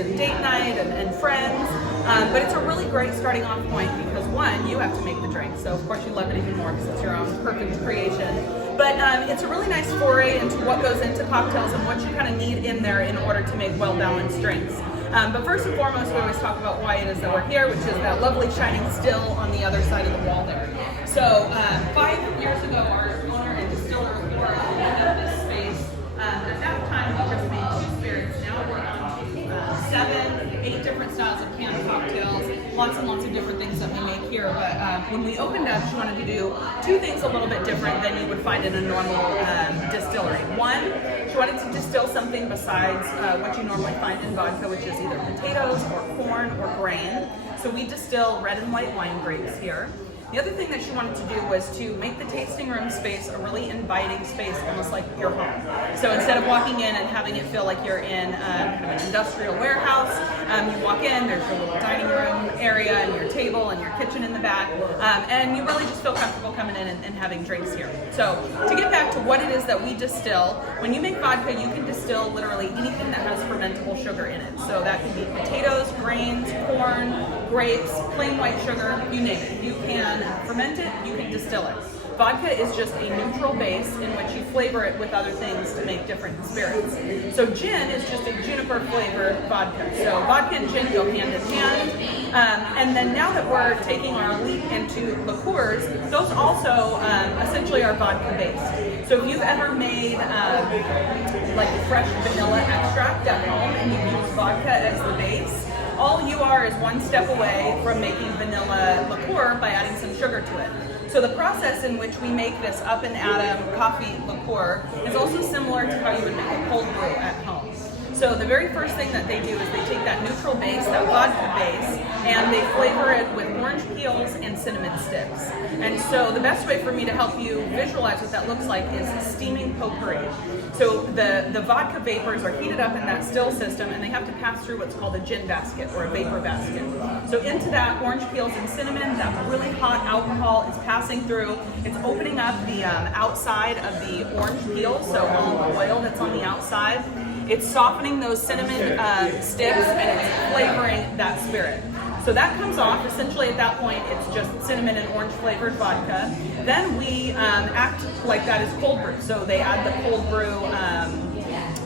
and date night and friends. But it's a really great starting off point because one, you have to make the drink. So of course you love it even more because it's your own perfect creation. But it's a really nice foray into what goes into cocktails and what you kind of need in there in order to make well-balanced drinks. But first and foremost, we always talk about why it is that we're here, which is that lovely shining still on the other side of the wall there. So 5 years ago, our owner and distiller opened up this space. At that time, we just made 2 spirits. Now we're on to 7, 8 different styles of canned cocktails, lots and lots of different things that we make here. But when we opened up, she wanted to do 2 things a little bit different than you would find in a normal distillery. One, she wanted to distill something besides what you normally find in vodka, which is either potatoes or corn or grain. So we distill red and white wine grapes here. The other thing that she wanted to do was to make the tasting room space a really inviting space, almost like your home. So instead of walking in and having it feel like you're in kind of an industrial warehouse, you walk in, there's your little dining room area and your table and your kitchen in the back, and you really just feel comfortable coming in and having drinks here. So to get back to what it is that we distill, when you make vodka, you can distill literally anything that has fermentable sugar in it. So that could be potatoes, grains, corn, grapes, plain white sugar, you name it. You can ferment it, you can distill it. Vodka is just a neutral base in which you flavor it with other things to make different spirits. So gin is just a juniper flavored vodka. So vodka and gin go hand in hand. And then now that we're taking our leap into liqueurs, those also essentially are vodka based. So if you've ever made like fresh vanilla extract at home and you use vodka as the base, all you are is one step away from making vanilla liqueur by adding some sugar to it. So the process in which we make this up and atom coffee liqueur is also similar to how you would make a cold brew at home. So the very first thing that they do is they take that neutral base, that vodka base, and they flavor it with orange peels and cinnamon sticks. And so the best way for me to help you visualize what that looks like is steaming potpourri. So the vodka vapors are heated up in that still system and they have to pass through what's called a gin basket or a vapor basket. So into that orange peels and cinnamon, that really hot alcohol is passing through. It's opening up the outside of the orange peel, so all the oil that's on the outside. It's softening those cinnamon sticks and it's flavoring that spirit. So that comes off. Essentially at that point, it's just cinnamon and orange flavored vodka. Then we act like that is cold brew. So they add the cold brew,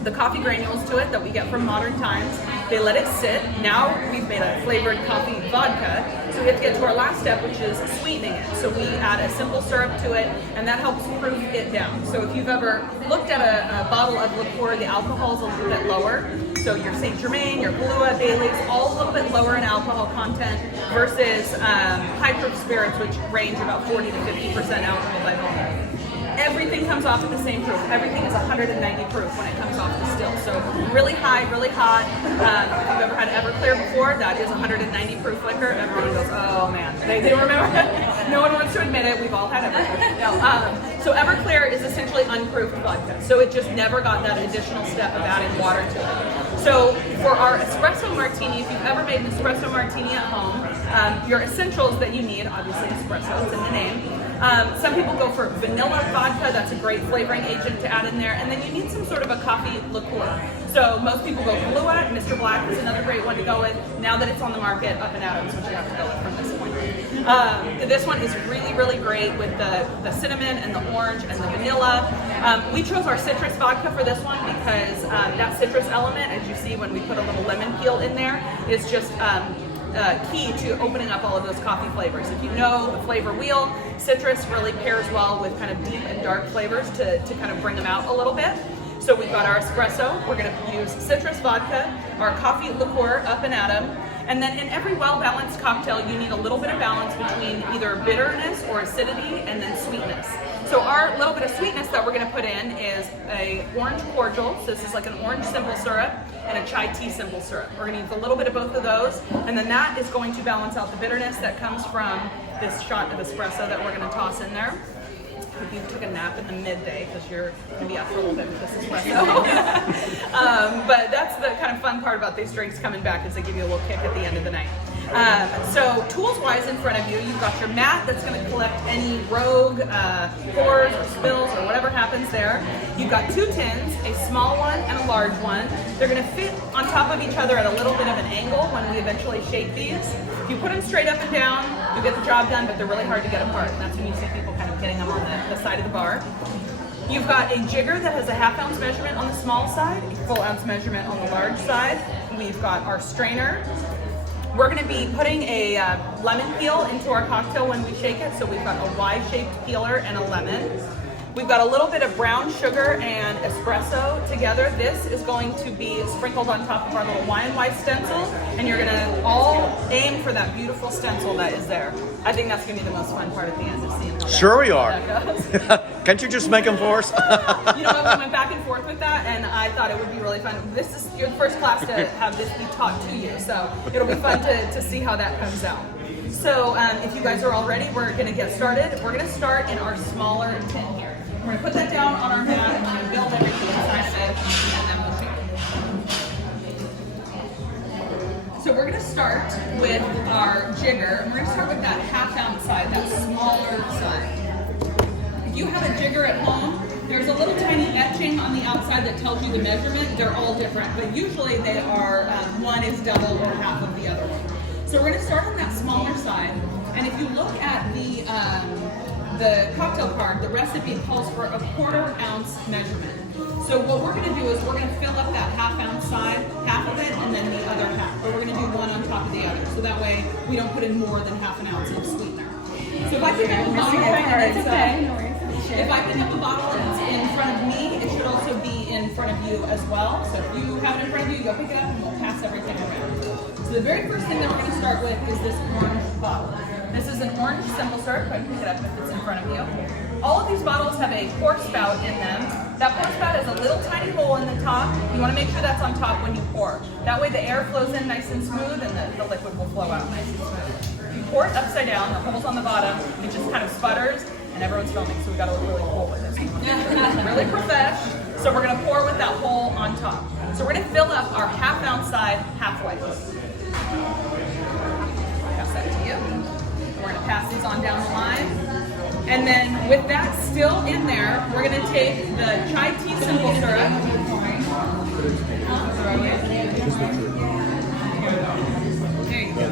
the coffee granules to it that we get from Modern Times. They let it sit. Now we've made a flavored coffee vodka. So we have to get to our last step, which is sweetening it. So we add a simple syrup to it, and that helps proof it down. So if you've ever looked at a bottle of liqueur, the alcohol is a little bit lower. So your Saint Germain, your Kahlua, Bailey's, all a little bit lower in alcohol content versus high proof spirits, which range about 40 to 50% alcohol by volume. Everything comes off at the same proof. Everything is 190 proof when it comes off the still. So really high, really hot. If you've ever had Everclear before, that is 190 proof liquor. Everyone goes, oh man. They remember it. No one wants to admit it. We've all had Everclear. No, so Everclear is essentially unproofed vodka. So it just never got that additional step of adding water to it. So for our Espresso Martini, if you've ever made an Espresso Martini at home, your essentials that you need, obviously espresso, it's in the name. Some people go for vanilla vodka, that's a great flavoring agent to add in there, and then you need some sort of a coffee liqueur. So most people go Kahlua, Mr. Black is another great one to go with. Now that it's on the market, Up and Adams, which you have to go with from this point. This one is really, really great with the cinnamon and the orange and the vanilla. We chose our citrus vodka for this one because that citrus element, as you see when we put a little lemon peel in there, is just key to opening up all of those coffee flavors. If you know the flavor wheel, citrus really pairs well with kind of deep and dark flavors to kind of bring them out a little bit. So we've got our espresso, we're going to use citrus vodka, our coffee liqueur, Up and Atom, and then in every well-balanced cocktail you need a little bit of balance between either bitterness or acidity and then sweetness. So our little bit of sweetness that we're going to put in is a orange cordial, so this is like an orange simple syrup, and a chai tea simple syrup. We're going to use a little bit of both of those, and then that is going to balance out the bitterness that comes from this shot of espresso that we're going to toss in there. If you took a nap in the midday, because you're going to be up for a little bit with this espresso. But that's the kind of fun part about these drinks coming back, is they give you a little kick at the end of the night. So tools-wise in front of you, you've got your mat that's going to collect any rogue pours or spills or whatever happens there. You've got 2 tins, a small one and a large one. They're going to fit on top of each other at a little bit of an angle when we eventually shape these. If you put them straight up and down, you get the job done, but they're really hard to get apart. And that's when you see people kind of getting them on the side of the bar. You've got a jigger that has a 1/2 ounce measurement on the small side, a full ounce measurement on the large side. We've got our strainer. We're going to be putting a lemon peel into our cocktail when we shake it. So we've got a Y-shaped peeler and a lemon. We've got a little bit of brown sugar and espresso together. This is going to be sprinkled on top of our little wine white stencil, and you're going to all aim for that beautiful stencil that is there. I think that's going to be the most fun part at the end, is seeing how Sure we are. that goes. Can't you just make them for us? You know what, we went back and forth with that, and I thought it would be really fun. This is your first class to have this be taught to you, so it'll be fun to see how that comes out. So if you guys are all ready, we're going to get started. We're going to start in our smaller tin here. We're going to put that down on our mat, and we're going to build everything inside of it, and then we'll shake it. So we're going to start with our jigger, and we're going to start with that 1/2 ounce side, that smaller side. If you have a jigger at home, there's a little tiny etching on the outside that tells you the measurement. They're all different, but usually they are, one is double or half of the other one. So we're going to start on that smaller side, and if you look at the cocktail card, the recipe calls for a 1/4 ounce measurement. So what we're going to do is we're going to fill up that 1/2 ounce side, half of it, and then the other half. But we're going to do one on top of the other, so that way we don't put in more than 1/2 ounce of sweetener. So if I pick up a bottle, if I pick up a bottle and it's in front of me, it should also be in front of you as well. So if you have it in front of you, go pick it up and we'll pass everything around. So the very first thing that we're going to start with is this orange bottle. This is an orange simple syrup. I can pick it up if it's in front of you. All of these bottles have a pour spout in them. That pour spout has a little tiny hole in the top. You want to make sure that's on top when you pour. That way the air flows in nice and smooth, and the liquid will flow out nice and smooth. If you pour it upside down, the hole's on the bottom, it just kind of sputters, and everyone's filming, so we got to look really cool with this. Really professional. So we're going to pour with that hole on top. So we're going to fill up our 1/2 ounce side halfway. Pass that to you. We're going to pass these on down the line. And then with that still in there, we're going to take the chai tea simple syrup. There you go.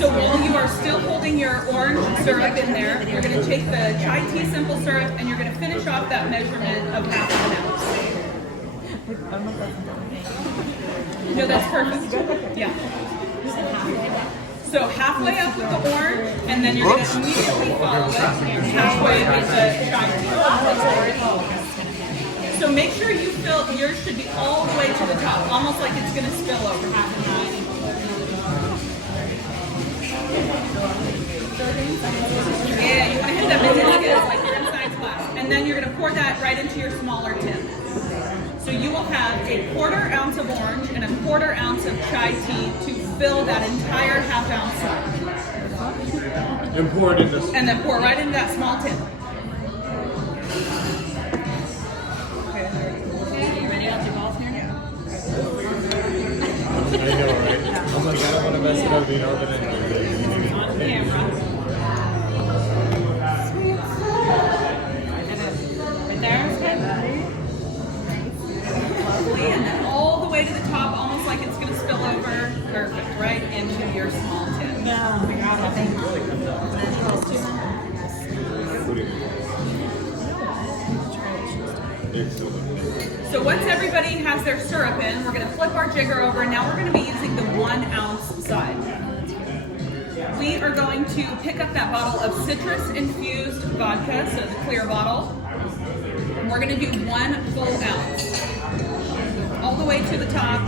So while you are still holding your orange syrup in there, you're going to take the chai tea simple syrup and you're going to finish off that measurement of 1/2 ounce. No, that's perfect. Yeah. So halfway up with the orange, and then you're going to immediately follow it halfway with the chai tea. So make sure you fill, yours should be all the way to the top, almost like it's going to spill over half and half. Yeah, you want to hit that meniscus like you're in science class. And then you're going to pour that right into your smaller tin. So you will have a 1/4 ounce of orange and a 1/4 ounce of chai tea to fill that entire 1/2 ounce side. And pour it in this. And then pour right into that small tin. Okay, you ready out your balls here? I know, right? I'm like, I don't want to mess it up, you know, but then. On camera. Right there, okay? Lovely. And then all the way to the top, almost like it's going to spill over. Perfect. Right into your small tin. Yeah, we got it. Thank So once everybody has their syrup in, we're going to flip our jigger over, and now we're going to be using the 1 ounce side. We are going to pick up that bottle of citrus-infused vodka, so the clear bottle. And we're going to do 1 full ounce. All the way to the top.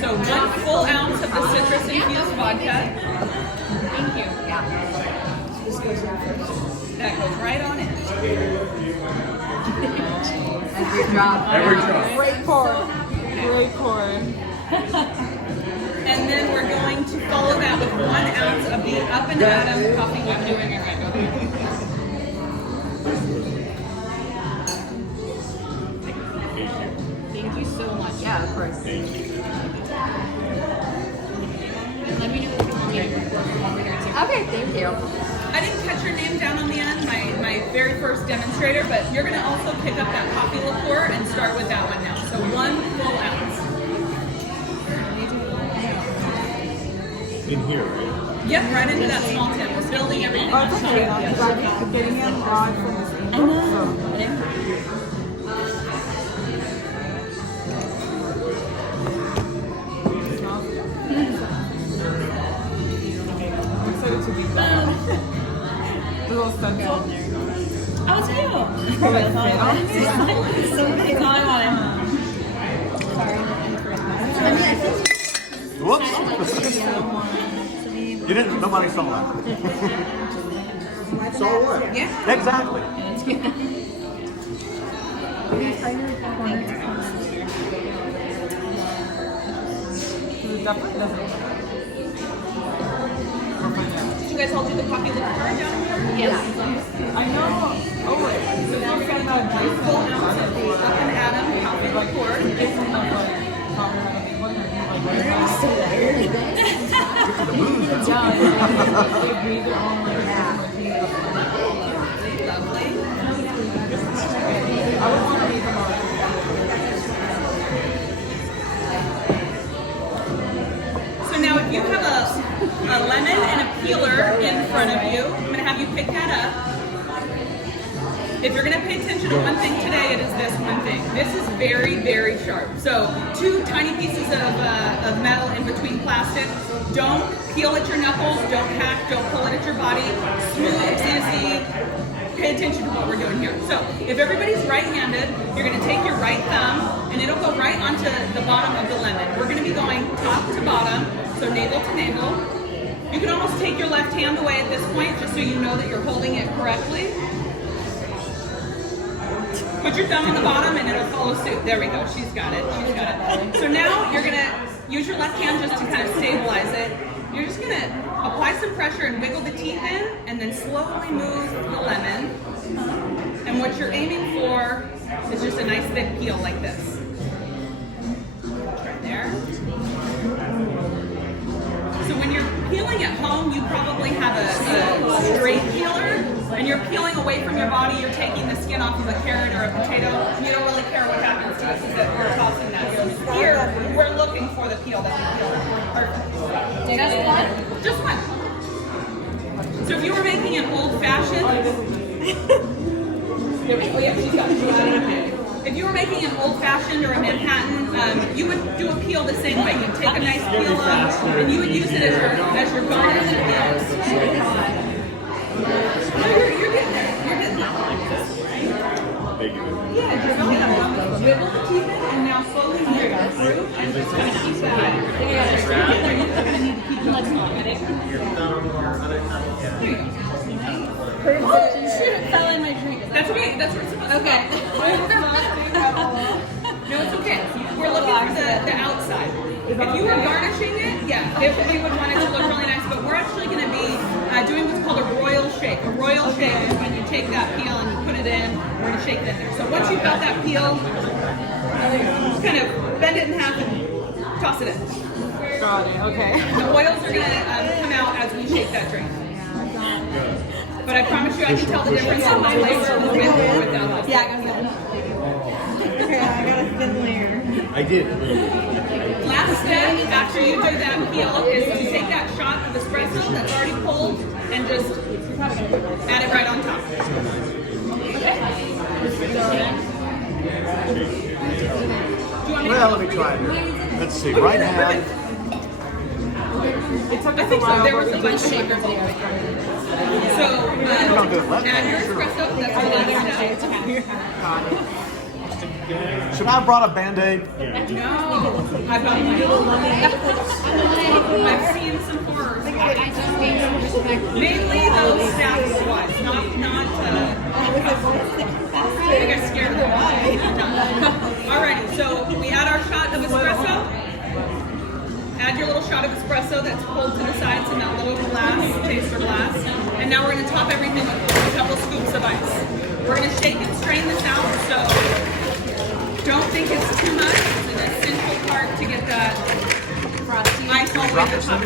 So 1 full ounce of the citrus-infused vodka. Thank you. Yeah. That goes right on in. Every drop. Every drop. Great pour. Great pour. And then we're going to follow that with 1 ounce of the Up and Atom coffee. I'm doing it right. Okay. Thank you so much. Yeah, of course. very first demonstrator, but you're going to also pick up that coffee liqueur and start with that one now. So 1 full ounce. In here, right? Yep, right into that small tin. We're building everything on top. Getting him on from this excited to be back. The little stencil. Oh, it's cute. It's all I wanted. Whoops. You didn't, nobody saw that. So what? Yeah. Exactly. It definitely doesn't. Did you guys all do the coffee liqueur down here? Yes. I know. Oh wait. So now we're going to do 1 full ounce of the Up and Adam coffee liqueur. Lovely. So now if you have a lemon and a peeler in front of you, I'm going to have you pick that up. If you're going to pay attention to one thing today, it is this one thing. This is very, very sharp. So 2 tiny pieces of metal in between plastic. Don't peel at your knuckles, don't hack, don't pull it at your body. Smooth, easy. Pay attention to what we're doing here. So if everybody's right-handed, you're going to take your right thumb and it'll go right onto the bottom of the lemon. We're going to be going top to bottom, so navel to navel. You can almost take your left hand away at this point just so you know that you're holding it correctly. Put your thumb on the bottom and it'll follow suit. There we go. She's got it. She's got it. So now you're going to use your left hand just to kind of stabilize it. You're just going to apply some pressure and wiggle the teeth in and then slowly move the lemon. And what you're aiming for is just a nice thick peel like this. Right there. So when you're peeling at home, you probably have a straight peeler. And you're peeling away from your body, you're taking the skin off of a carrot or a potato, and you don't really care what happens to it because we're tossing that. So here, we're looking for the peel that we peeled. Perfect. Just one? Just one. So if you were making an old-fashioned... There we go. Yeah, she's got it. If you were making an old-fashioned or a Manhattan, you would do a peel the same way. You'd take a nice peel up, and you would use it as your garnish at the end. No, you're getting there. You're getting there. Yeah, just wiggle the teeth in and now slowly move it through and just kind of keep that. You're going to need to keep it like that. There you go. Shoot, it fell in my drink. That's okay. That's where it's supposed to go. Okay. No, it's okay. We're looking for the outside. If you were garnishing it, yeah, definitely would want it to look really nice, but we're actually going to be doing what's called a royal shake. A royal shake is when you take that peel and you put it in, we're going to shake it in there. So once you've got that peel, just kind of bend it in half and toss it in. Got it. Okay. The oils are going to come out as we shake that drink. But I promise you I can tell the difference in the flavor with or without this. Yeah, go ahead. Okay, I got a thin layer. I did. Last step after you do that peel is to take that shot of espresso that's already pulled and just add it right on top. Okay? Do you want me to Well, let me try it. Let's see. Right hand. It took I us a think so. while. There but was a we bunch did of shakers there. So don't do it left add your hand, sure. espresso. That's our last step. Should I have brought a Band-Aid? No, I've got I've seen some horrors. Mainly those staff squads, not. I think I scared them. Alrighty, so we add our shot of espresso. Add your little shot of espresso that's pulled to the sides in that little glass, taster glass. And now we're going to top everything with a couple scoops of ice. We're going to shake and strain this out, so don't think it's too much. It's an essential part to get that ice all the way to the top.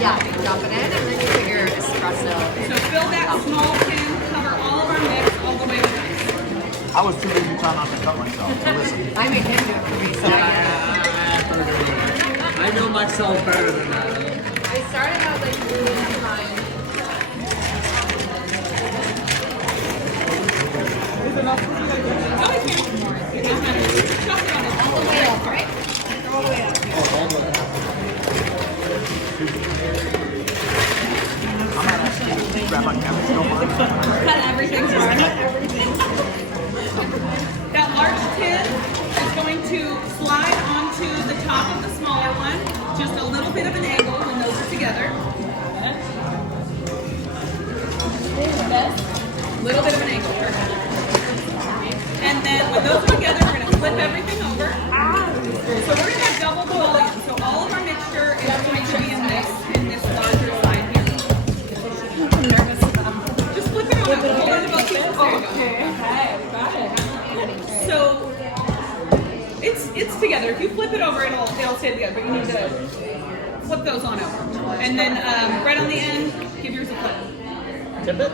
Yeah, drop it in and then you put your espresso. So fill that small tin, cover all of our mix, I was too busy trying not to cut myself to listen. I make him do it for me. So I know myself better than that. I started out like really time. All the way up, right? All the way up. I'm not asking you to grab my camera, you don't mind. Cut everything for That large tin is going to slide onto the top of the smaller one. Just a little bit of an angle when those are together. Little bit of an angle. And then when those are together, we're going to flip everything over. So we're going to have double the volume. So all of our mixture is going to be in this larger side here. Just flip it on over. Hold on to both pieces. There you go. Got it. So it's together. If you flip it over, it'll stay together. But you need to flip those on over. And then right on the end, give yours a flip. Tip it?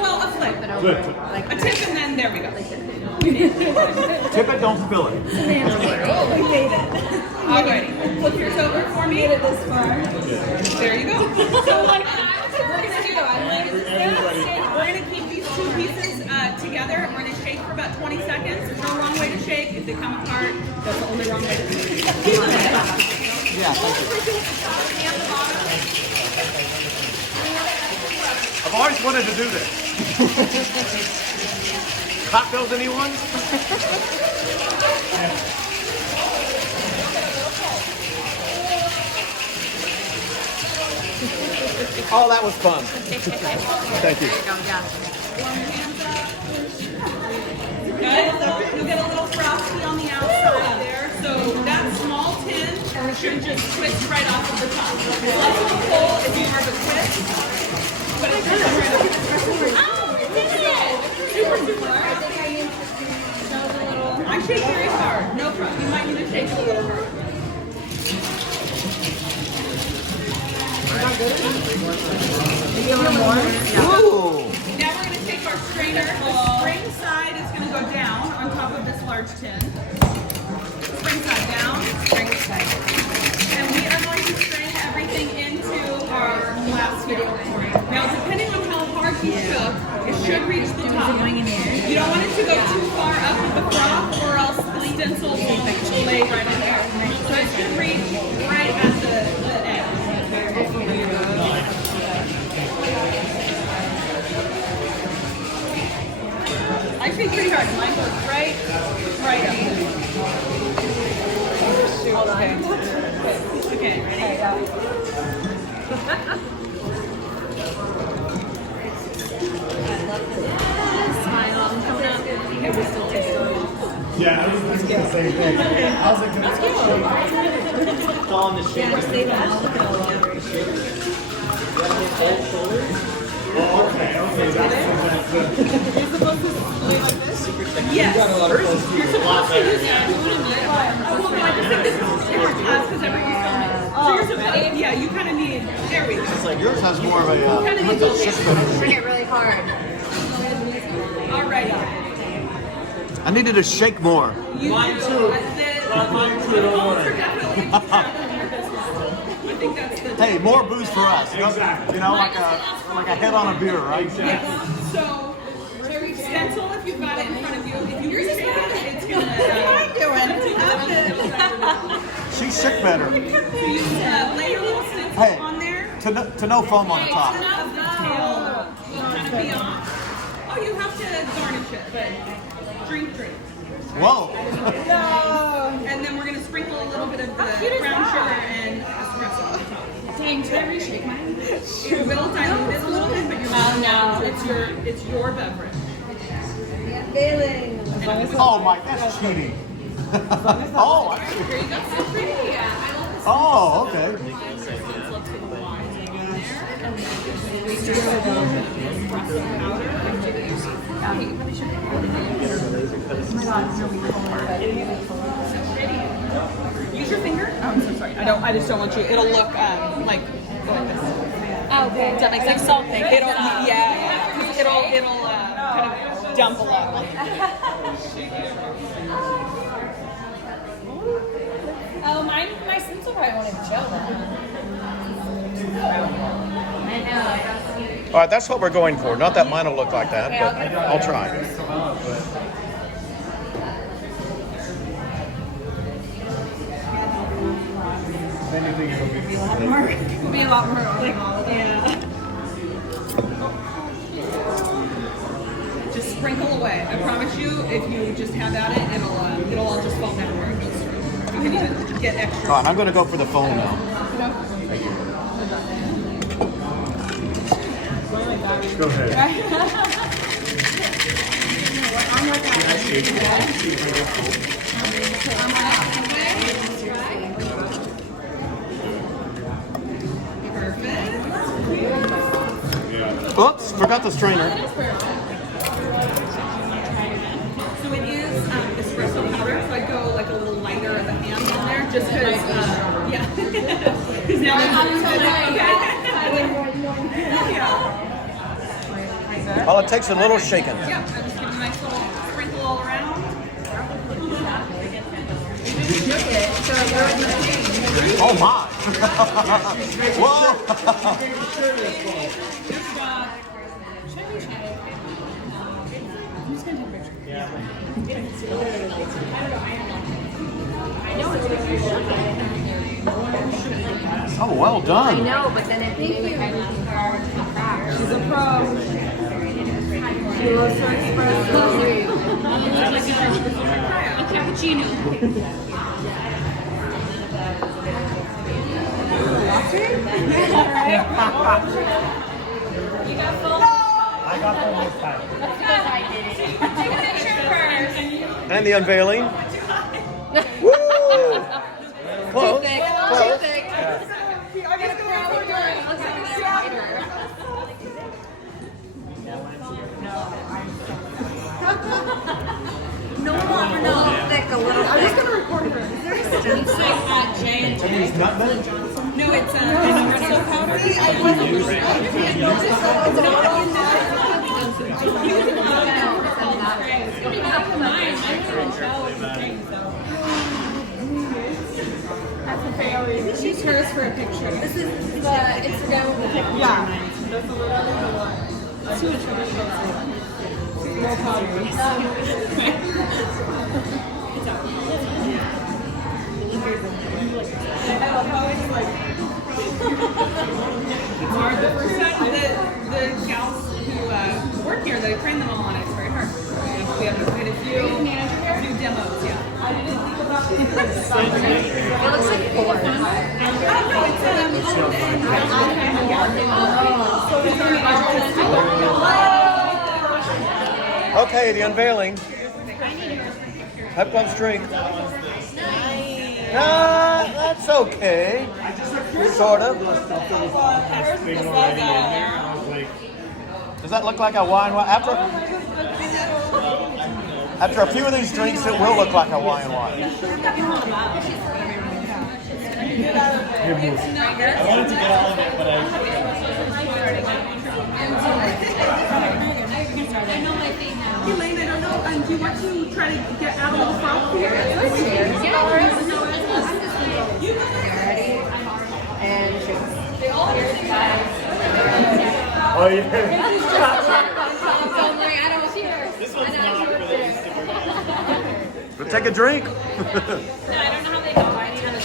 Well, a flip. Good. A tip, and then there we go. Tip it, don't spill it. We made it. Alrighty. Flip yours over for me. Made it this far. There you go. So what we're gonna keep these two pieces together. We're gonna shake for about 20 seconds. There's no wrong way to shake. If they come apart, that's the only wrong way to shake. Yeah, thank you. I've always wanted to do this. Cocktails, anyone? Oh, that was fun. Thank you. Good. You'll get a little frosty on the outside there. So that small tin should just twist right off of the top. It's less of a pull if you are the twist. But it's just right off. Oh, it did it! Super, super. I shake very hard. No problem. You might need to shake a little hard. Ooh. Now we're going to take our strainer. The spring side is going to go down on top of this large tin. Spring side down, spring side. And we are going to strain everything into our glass here. Now, depending on how hard you cook, it should reach the top. You don't want it to go too far up with the froth, or else the stencil will lay right in there. So it should reach right at the edge. I shake pretty hard. Mine goes right up. Okay, ready? Yeah, I was thinking the same thing. I was like, it's all in the shape. Oh, okay, that's good. You're supposed to lay like this? Yes. You're supposed to use that. Well, no, I just think this is different class because everyone's filming. So you're supposed, yeah, you kind of need, there we go. It's like yours has more of a Kind of need to Bring it really hard. Alrighty. I needed to shake more. You Mine do. too. Mine too, don't Are worry. definitely a distraction in your business. I think that's the Hey, more booze for us. Exactly. You know, like a head on a beer, right? Yeah. So, stencil if you've got it in front of you. If you yours is it's gonna. She's sick better. So you lay your little stencil Hey, on there. to no foam on the top. Of the tail will kind of be off. Oh, you have to garnish it, but drink. Whoa. And then we're gonna sprinkle a little bit of the brown sugar and espresso on top. Dang, should I reshake mine? You will dilute it a little bit, but you're no. it's your beverage. Failing. Oh my, that's cheating. Oh, actually. Here you go. So pretty. I love this. Oh, okay. Use your finger. Oh, I'm so sorry. I just don't want you. It'll look like this. Oh, okay. Does that make sense? Salt thing. It'll, yeah. It'll kind of dump a lot. Oh, my Sims will probably want to chill then. All right, that's what we're going for. Not that mine will look like that, but I'll try. It'll be a lot more like, yeah. Just sprinkle away. I promise you, if you just have at it, it'll all just fall down where it goes through. You can even get extra. All right, I'm going to go for the phone now. Go ahead. Oops, forgot the strainer. So it is espresso powder, so I go like a little lighter of a hand in there, just because, yeah. Because now All it takes is a little shaking. yeah, I just give a nice little sprinkle all around. Oh my! Whoa! Oh, well done. No, but then it made me kind of She's a pro. She loves her espresso. a cappuccino. I got one this time. Take a picture first. And the unveiling. Woo! Close. Too Close. thick. No longer no thick a little. I'm just gonna record her. It's like hot J&J. These nutmeg? No, it's espresso powder. She's hers for a picture. This is the Instagram with the picture. Yeah. That's literally the one. It's too much more powder. The gals who work here, they train them all on it. It's very hard. We have a few demos, yeah. It looks like four. Okay, the unveiling. PubClub's drink. That's okay. Sort of. Does that look like a wine? After a few of these drinks, it will look like a wine wine. I wanted to get all of it, but Elaine, I don't know. Do you want to try to get out of the funk here? oh yeah. This one's not for this. But take a drink. I don't know how they combine each other.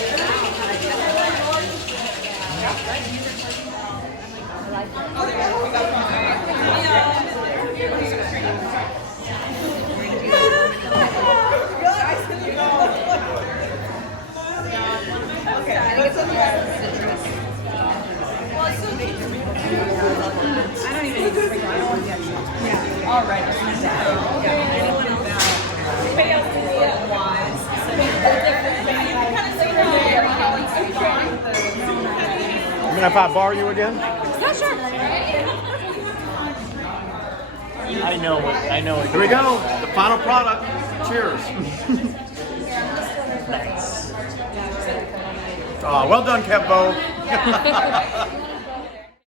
All right. Anybody else can see it wise. I mean, if I borrow you again? Yeah, sure. I know it. Here we go. The final product. Cheers. Well done, Kevbo.